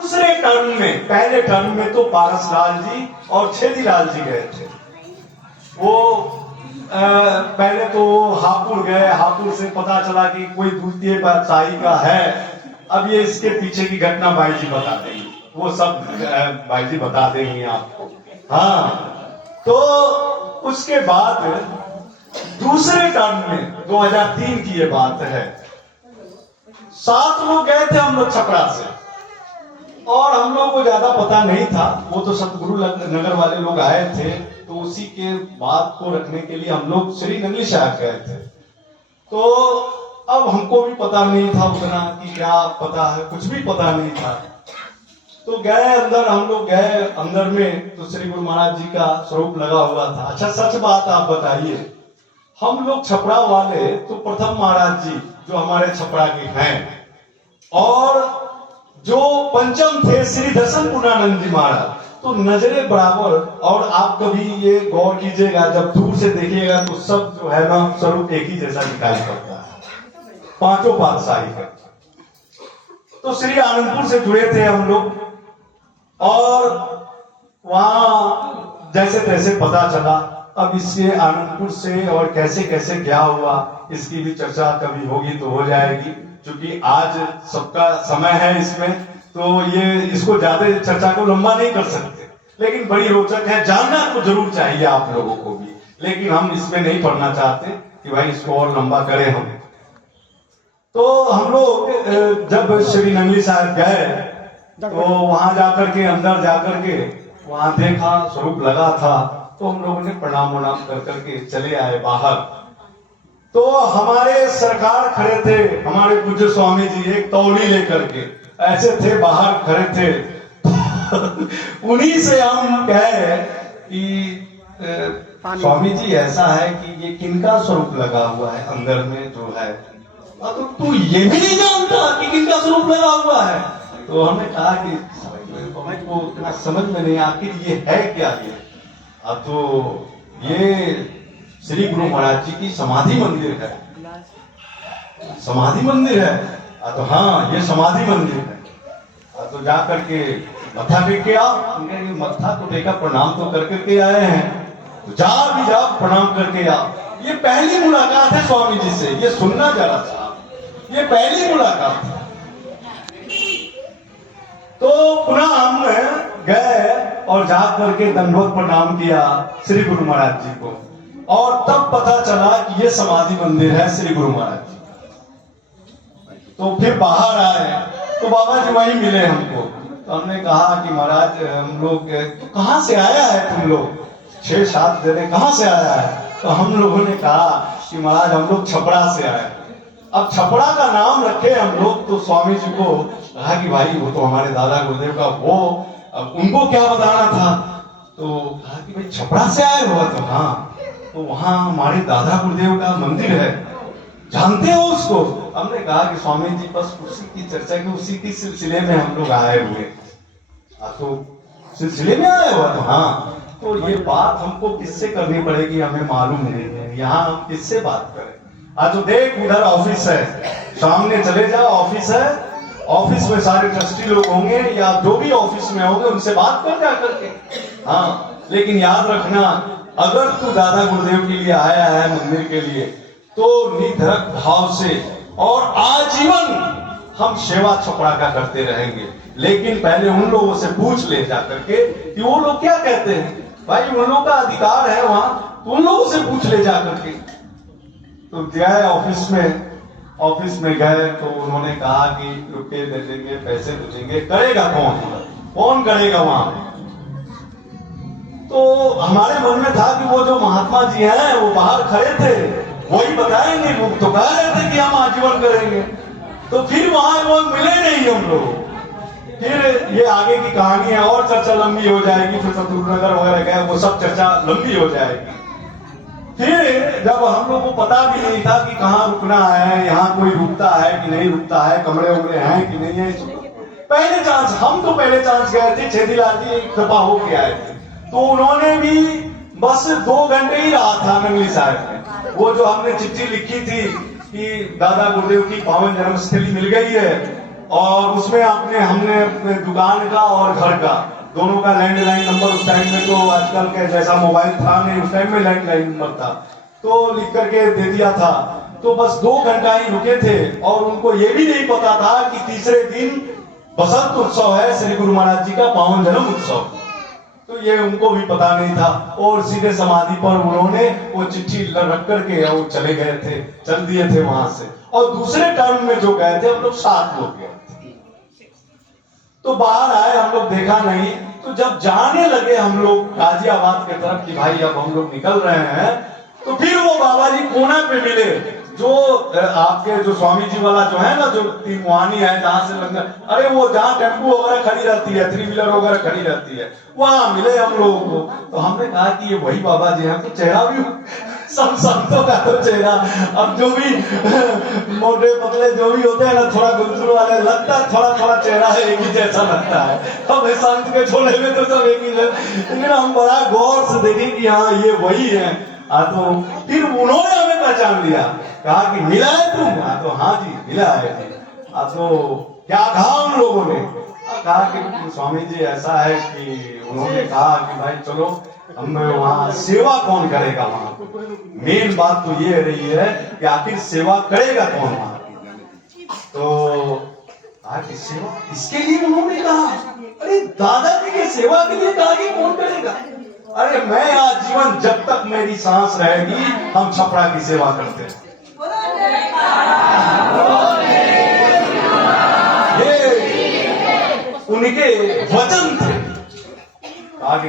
दूसरे टर्म में, पहले टर्म में तो पारस लाल जी और छेदी लाल जी गए थे। वो पहले तो हापुड़ गए, हापुड़ से पता चला कि कोई द्वितीय बादशाही का है। अब ये इसके पीछे की घटना भाई जी बता देंगे, वो सब भाई जी बता देंगे आपको। हाँ, तो उसके बाद दूसरे टर्म में 2003 की ये बात है, 7 लोग गए थे हम लोग छपरा से, और हम लोग को ज्यादा पता नहीं था। वो तो सतगुरु नगर वाले लोग आए थे, तो उसी के बात को रखने के लिए हम लोग श्री नंगली साहब गए थे। तो अब हमको भी पता नहीं था उतना कि क्या पता है, कुछ भी पता नहीं था। तो गए अंदर, हम लोग गए अंदर में, तो श्री गुरु महाराज जी का स्वरूप लगा हुआ था। अच्छा, सच बात आप बताइए, हम लोग छपरा वाले तो प्रथम महाराज जी जो हमारे छपरा के हैं, और जो पंचम थे श्री दर्शन पूर्णानंद जी महाराज, तो नजरे बराबर। और आप कभी ये गौर कीजिएगा, जब दूर से देखिएगा तो सब जो है ना स्वरूप एक ही जैसा दिखाई पड़ता है, पांचों पातशाही का। तो श्री आनंदपुर से जुड़े थे हम लोग, और वहां जैसे तैसे पता चला। अब इससे आनंदपुर से और कैसे कैसे क्या हुआ, इसकी भी चर्चा कभी होगी तो हो जाएगी, क्योंकि आज सबका समय है इसमें, तो ये इसको ज्यादा चर्चा को लंबा नहीं कर सकते, लेकिन बड़ी रोचक है, जानना तो जरूर चाहिए आप लोगों को भी। लेकिन हम इसमें नहीं पढ़ना चाहते कि भाई इसको और लंबा करें हम। तो हम लोग जब श्री नंगली साहब गए, तो वहां जाकर के, अंदर जाकर के वहां देखा स्वरूप लगा था, तो हम लोगों ने प्रणाम वणाम कर करके चले आए बाहर। तो हमारे सरकार खड़े थे, हमारे पूज्य स्वामी जी, एक तौली लेकर के ऐसे थे, बाहर खड़े थे। उन्हीं से हम कहे कि स्वामी जी ऐसा है कि ये किनका स्वरूप लगा हुआ है अंदर में जो है, तो तू ये भी नहीं जानता कि किनका स्वरूप लगा हुआ है। तो हमने कहा कि को इतना समझ में नहीं, आखिर ये है क्या ये। अब तो ये श्री गुरु महाराज जी की समाधि मंदिर है, समाधि मंदिर है। तो हाँ, ये समाधि मंदिर है। तो जा करके मत्था टेक के आओ, मत्था तो टेका, प्रणाम तो कर करके आए हैं, तो जा भी जाओ, प्रणाम करके आओ। ये पहली मुलाकात है स्वामी जी से, ये सुनना जरा साहब, ये पहली मुलाकात है। तो पुनः हम गए और जा करके दंडवत प्रणाम किया श्री गुरु महाराज जी को, और तब पता चला कि ये समाधि मंदिर है श्री गुरु महाराज जी। तो फिर बाहर आए तो बाबा जी वहीं मिले हमको। तो हमने कहा कि महाराज हम लोग, तो कहाँ से आया है तुम लोग, 6-7 जने कहाँ से आया है। तो हम लोगों ने कहा कि महाराज हम लोग छपरा से आए। अब छपरा का नाम रखे हम लोग, तो स्वामी जी को कहा कि भाई वो तो हमारे दादा गुरुदेव का, वो अब उनको क्या बताना था। तो कहा कि भाई छपरा से आए हो। तो हाँ, तो वहां हमारे दादा गुरुदेव का मंदिर है, जानते हो उसको। हमने कहा कि स्वामी जी बस उसी की चर्चा की, उसी की सिलसिले में हम लोग आए हुए। तो सिलसिले में आए हुआ। तो हाँ, तो ये बात हमको किससे करनी पड़ेगी हमें मालूम नहीं है, यहाँ हम किससे बात करें। तो देख उधर ऑफिस है, सामने चले जाओ, ऑफिस है, ऑफिस में सारे ट्रस्टी लोग होंगे या जो भी ऑफिस में होंगे, उनसे बात कर जा करके। हाँ, लेकिन याद रखना, अगर तू दादा गुरुदेव के लिए आया है मंदिर के लिए, तो निधड़क भाव से और आजीवन हम सेवा छपरा का करते रहेंगे। लेकिन पहले उन लोगों से पूछ ले जा करके कि वो लोग क्या कहते हैं। भाई उन लोगों का अधिकार है वहां, तो उन लोगों से पूछ ले जा करके। तो गए ऑफिस में गए, तो उन्होंने कहा कि रुपये दे देंगे, पैसे दे देंगे, करेगा कौन करेगा वहां। तो हमारे मन में था कि वो जो महात्मा जी हैं वो बाहर खड़े थे, वही बताएंगे। वो तो कह रहे थे कि हम आजीवन करेंगे। तो फिर वहां वो मिले नहीं हम लोग। फिर ये आगे की कहानी है, और चर्चा लंबी हो जाएगी। फिर सतगुरु नगर वगैरह गए, वो सब चर्चा लंबी हो जाएगी। फिर जब हम लोग को पता भी नहीं था कि कहाँ रुकना है, यहाँ कोई रुकता है कि नहीं रुकता है, कमरे उमरे हैं कि नहीं है, पहले चांस, हम तो पहले चांस गए थे, छेदीलाल जी एक दफा होके आए थे। तो उन्होंने भी बस 2 घंटे ही रहा था नंगली साहब में। वो जो हमने चिट्ठी लिखी थी कि दादा गुरुदेव की पावन जन्मस्थली मिल गई है, और उसमें हमने अपने दुकान का और घर का दोनों का लैंडलाइन नंबर, उस टाइम में तो आजकल के जैसा मोबाइल था नहीं, उस टाइम में लैंडलाइन नंबर था, तो लिख करके दे दिया था। तो बस 2 घंटा ही रुके थे और उनको ये भी नहीं पता था कि तीसरे दिन बसंत उत्सव है, श्री गुरु महाराज जी का पावन जन्म उत्सव। तो ये उनको भी पता नहीं था और सीधे समाधि पर उन्होंने वो चिट्ठी रख करके और चले गए थे, चल दिए थे वहां से। और दूसरे टर्म में जो गए थे हम लोग 7 लोग गए थे। तो बाहर आए, हम लोग देखा नहीं। तो जब जाने लगे हम लोग गाजियाबाद की तरफ कि भाई अब हम लोग निकल रहे हैं, तो फिर वो बाबा जी कोना पे मिले, जो आपके जो स्वामी जी वाला जो है ना, जो तिमुहानी है जहां से लंगर, अरे वो जहाँ टेम्पो वगैरह खड़ी रहती है, 3 व्हीलर वगैरह खड़ी रहती है, वहां मिले हम लोगों को। तो हमने कहा कि ये वही बाबा जी हैं। तो चेहरा भी सब संतों का तो चेहरा, अब जो भी मोटे पतले जो भी होते हैं ना, थोड़ा गुलगुल वाले लगता है, थोड़ा थोड़ा चेहरा एक ही जैसा लगता है। अब संत के झोले में तो सब एक ही, लेकिन हम बड़ा गौर से देखें कि हाँ ये वही है। तो फिर उन्होंने हमें पहचान लिया, कहा कि मिला है तुम? तो हाँ जी मिला है। तो क्या कहा उन लोगों ने? कहा कि स्वामी जी ऐसा है कि उन्होंने कहा कि भाई चलो हम वहाँ सेवा कौन करेगा, वहाँ मेन बात तो ये रही है कि आखिर सेवा करेगा कौन वहाँ। तो आखिर सेवा इसके लिए उन्होंने कहा, अरे दादाजी की सेवा के लिए कहा कि कौन करेगा? अरे मैं आजीवन जब तक मेरी सांस रहेगी हम छपरा की सेवा करते हैं। ये उनके वचन थे।